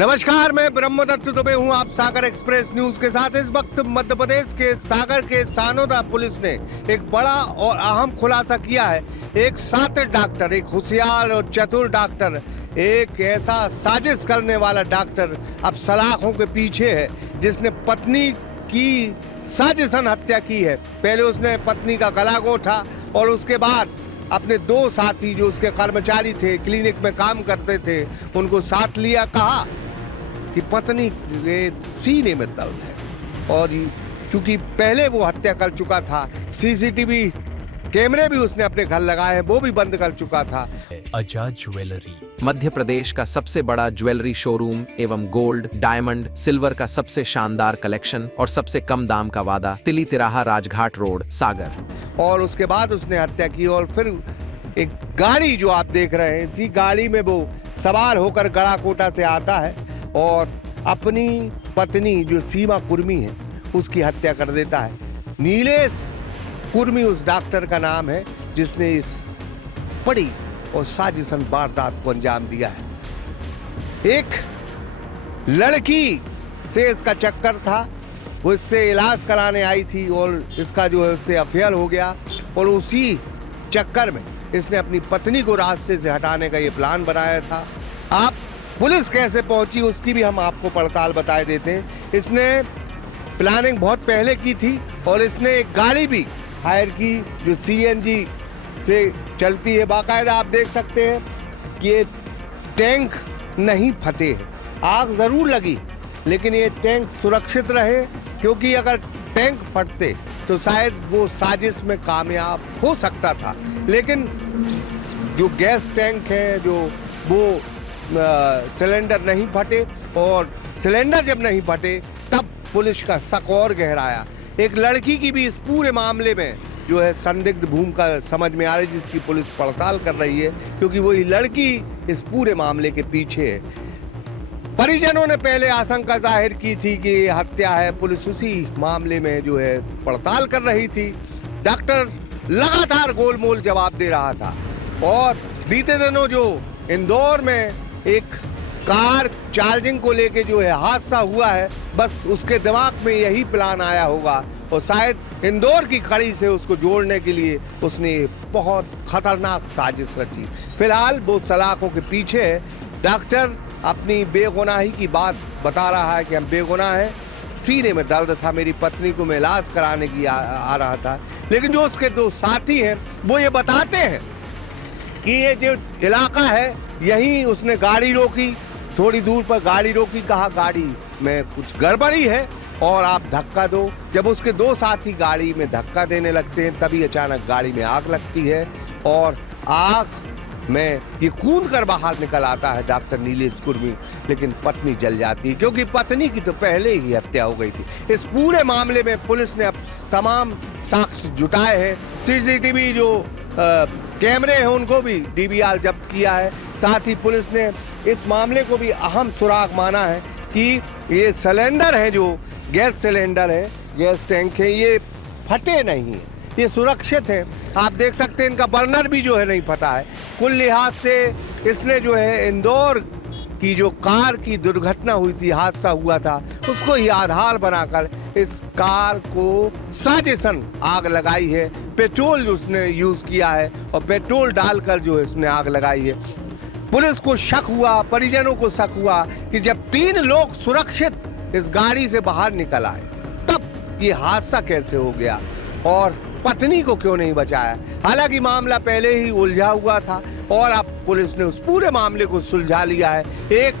नमस्कार, मैं ब्रह्मदत्त दुबे हूं। आप सागर एक्सप्रेस न्यूज के साथ। इस वक्त मध्य प्रदेश के सागर के सानोदा पुलिस ने एक बड़ा और अहम खुलासा किया है। एक शातिर डॉक्टर, एक होशियार और चतुर डॉक्टर, एक ऐसा साजिश करने वाला डॉक्टर अब सलाखों के पीछे है, जिसने पत्नी की साजिशन हत्या की है। पहले उसने पत्नी का गला घोंटा और उसके बाद अपने दो साथी जो उसके कर्मचारी थे, क्लिनिक में काम करते थे, उनको साथ लिया। कहा कि पत्नी के सीने में दर्द है और चूंकि पहले वो हत्या कर चुका था, सीसीटीवी कैमरे भी उसने अपने घर लगाए हैं, वो भी बंद कर चुका था। आजाद ज्वेलरी मध्य प्रदेश का सबसे बड़ा ज्वेलरी शोरूम एवं गोल्ड, डायमंड, सिल्वर का सबसे शानदार कलेक्शन और सबसे कम दाम का वादा, तिली तिराहा, राजघाट रोड, सागर। और उसके बाद उसने हत्या की और फिर एक गाड़ी जो आप देख रहे हैं, इसी गाड़ी में वो सवार होकर गड़ाकोटा से आता है और अपनी पत्नी जो सीमा कुर्मी है उसकी हत्या कर देता है। नीलेश कुर्मी उस डॉक्टर का नाम है जिसने इस बड़ी और साजिशन वारदात को अंजाम दिया है। एक लड़की से इसका चक्कर था, वो इससे इलाज कराने आई थी और इसका जो है उससे अफेयर हो गया और उसी चक्कर में इसने अपनी पत्नी को रास्ते से हटाने का ये प्लान बनाया था। आप पुलिस कैसे पहुंची उसकी भी हम आपको पड़ताल बताए देते हैं। इसने प्लानिंग बहुत पहले की थी और इसने एक गाड़ी भी हायर की जो सीएनजी से चलती है। बाकायदा आप देख सकते हैं कि ये टैंक नहीं फटे हैं, आग जरूर लगी लेकिन ये टैंक सुरक्षित रहे, क्योंकि अगर टैंक फटते तो शायद वो साजिश में कामयाब हो सकता था। लेकिन जो गैस टैंक है, जो वो सिलेंडर नहीं फटे और सिलेंडर जब नहीं फटे तब पुलिस का शक और गहराया। एक लड़की की भी इस पूरे मामले में जो है संदिग्ध भूमिका समझ में आ रही, जिसकी पुलिस पड़ताल कर रही है, क्योंकि वही लड़की इस पूरे मामले के पीछे है। परिजनों ने पहले आशंका जाहिर की थी कि हत्या है, पुलिस उसी मामले में जो है पड़ताल कर रही थी। डॉक्टर लगातार गोलमोल जवाब दे रहा था और बीते दिनों जो इंदौर में एक कार चार्जिंग को लेके जो है हादसा हुआ है, बस उसके दिमाग में यही प्लान आया होगा और शायद इंदौर की कड़ी से उसको जोड़ने के लिए उसने बहुत खतरनाक साजिश रची। फिलहाल वो सलाखों के पीछे है। डॉक्टर अपनी बेगुनाही की बात बता रहा है कि हम बेगुनाह हैं, सीने में दर्द था, मेरी पत्नी को मैं इलाज कराने की आ रहा था। लेकिन जो उसके दो साथी हैं वो ये बताते हैं कि ये जो इलाका है यहीं उसने गाड़ी रोकी, थोड़ी दूर पर गाड़ी रोकी, कहा गाड़ी में कुछ गड़बड़ी है और आप धक्का दो। जब उसके दो साथी गाड़ी में धक्का देने लगते हैं तभी अचानक गाड़ी में आग लगती है और आग में ये कूद कर बाहर निकल आता है डॉक्टर नीलेश कुर्मी, लेकिन पत्नी जल जाती है, क्योंकि पत्नी की तो पहले ही हत्या हो गई थी। इस पूरे मामले में पुलिस ने अब तमाम साक्ष्य जुटाए हैं। सीसीटीवी जो कैमरे हैं उनको भी डीवीआर जब्त किया है। साथ ही पुलिस ने इस मामले को भी अहम सुराग माना है कि ये सिलेंडर है, जो गैस सिलेंडर है, गैस टैंक है, ये फटे नहीं है, ये सुरक्षित है। आप देख सकते हैं इनका बर्नर भी जो है नहीं फटा है। कुल लिहाज से इसने जो है इंदौर की जो कार की दुर्घटना हुई थी, हादसा हुआ था, उसको ही आधार बनाकर इस कार को साजिशन आग लगाई है। पेट्रोल उसने यूज किया है और पेट्रोल डालकर जो है इसने आग लगाई है। पुलिस को शक हुआ, परिजनों को शक हुआ कि जब 3 लोग सुरक्षित इस गाड़ी से बाहर निकल आए तब ये हादसा कैसे हो गया और पत्नी को क्यों नहीं बचाया। हालांकि मामला पहले ही उलझा हुआ था और अब पुलिस ने उस पूरे मामले को सुलझा लिया है। एक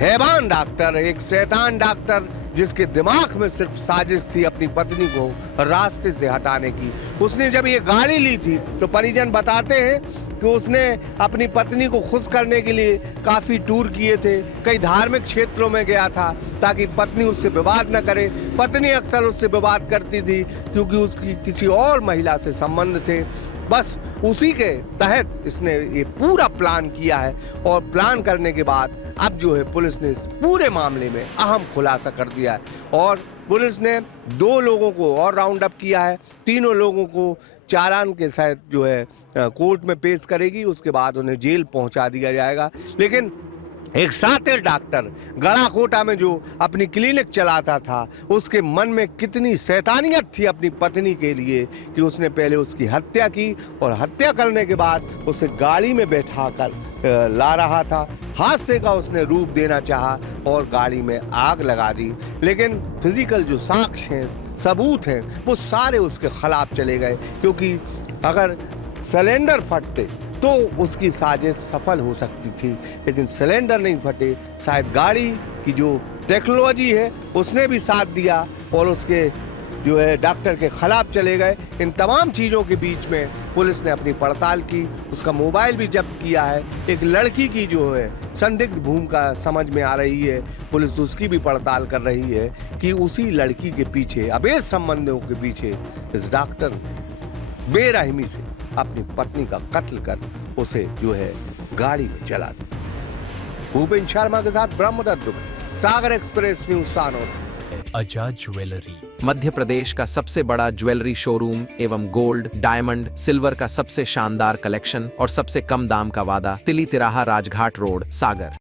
हैवान डॉक्टर, एक शैतान डॉक्टर, जिसके दिमाग में सिर्फ साजिश थी अपनी पत्नी को रास्ते से हटाने की। उसने जब ये गाड़ी ली थी तो परिजन बताते हैं कि उसने अपनी पत्नी को खुश करने के लिए काफ़ी टूर किए थे, कई धार्मिक क्षेत्रों में गया था ताकि पत्नी उससे विवाद न करे। पत्नी अक्सर उससे विवाद करती थी क्योंकि उसकी किसी और महिला से संबंध थे। बस उसी के तहत इसने ये पूरा प्लान किया है और प्लान करने के बाद अब जो है पुलिस ने इस पूरे मामले में अहम खुलासा कर दिया है और पुलिस ने 2 लोगों को और राउंड अप किया है। 3 लोगों को चालान के साथ जो है कोर्ट में पेश करेगी, उसके बाद उन्हें जेल पहुंचा दिया जाएगा। लेकिन एक शातिर डॉक्टर गड़ाकोटा में जो अपनी क्लिनिक चलाता था, उसके मन में कितनी शैतानियत थी अपनी पत्नी के लिए कि उसने पहले उसकी हत्या की और हत्या करने के बाद उसे गाड़ी में बैठाकर ला रहा था। हादसे का उसने रूप देना चाहा और गाड़ी में आग लगा दी। लेकिन फिजिकल जो साक्ष्य हैं, सबूत हैं, वो सारे उसके खिलाफ चले गए, क्योंकि अगर सिलेंडर फटते तो उसकी साजिश सफल हो सकती थी, लेकिन सिलेंडर नहीं फटे। शायद गाड़ी की जो टेक्नोलॉजी है उसने भी साथ दिया और उसके जो है डॉक्टर के खिलाफ चले गए। इन तमाम चीज़ों के बीच में पुलिस ने अपनी पड़ताल की, उसका मोबाइल भी जब्त किया है। एक लड़की की जो है संदिग्ध भूमिका समझ में आ रही है, पुलिस उसकी भी पड़ताल कर रही है कि उसी लड़की के पीछे, अवैध संबंधों के पीछे इस डॉक्टर बेरहमी से अपनी पत्नी का कत्ल कर उसे जो है गाड़ी में चला दिया। भूपेन शर्मा के साथ ब्रह्मदत्त दुबे, सागर एक्सप्रेस न्यूज सानोर। आजाद ज्वेलरी मध्य प्रदेश का सबसे बड़ा ज्वेलरी शोरूम एवं गोल्ड, डायमंड, सिल्वर का सबसे शानदार कलेक्शन और सबसे कम दाम का वादा, तिली तिराहा राजघाट रोड, सागर।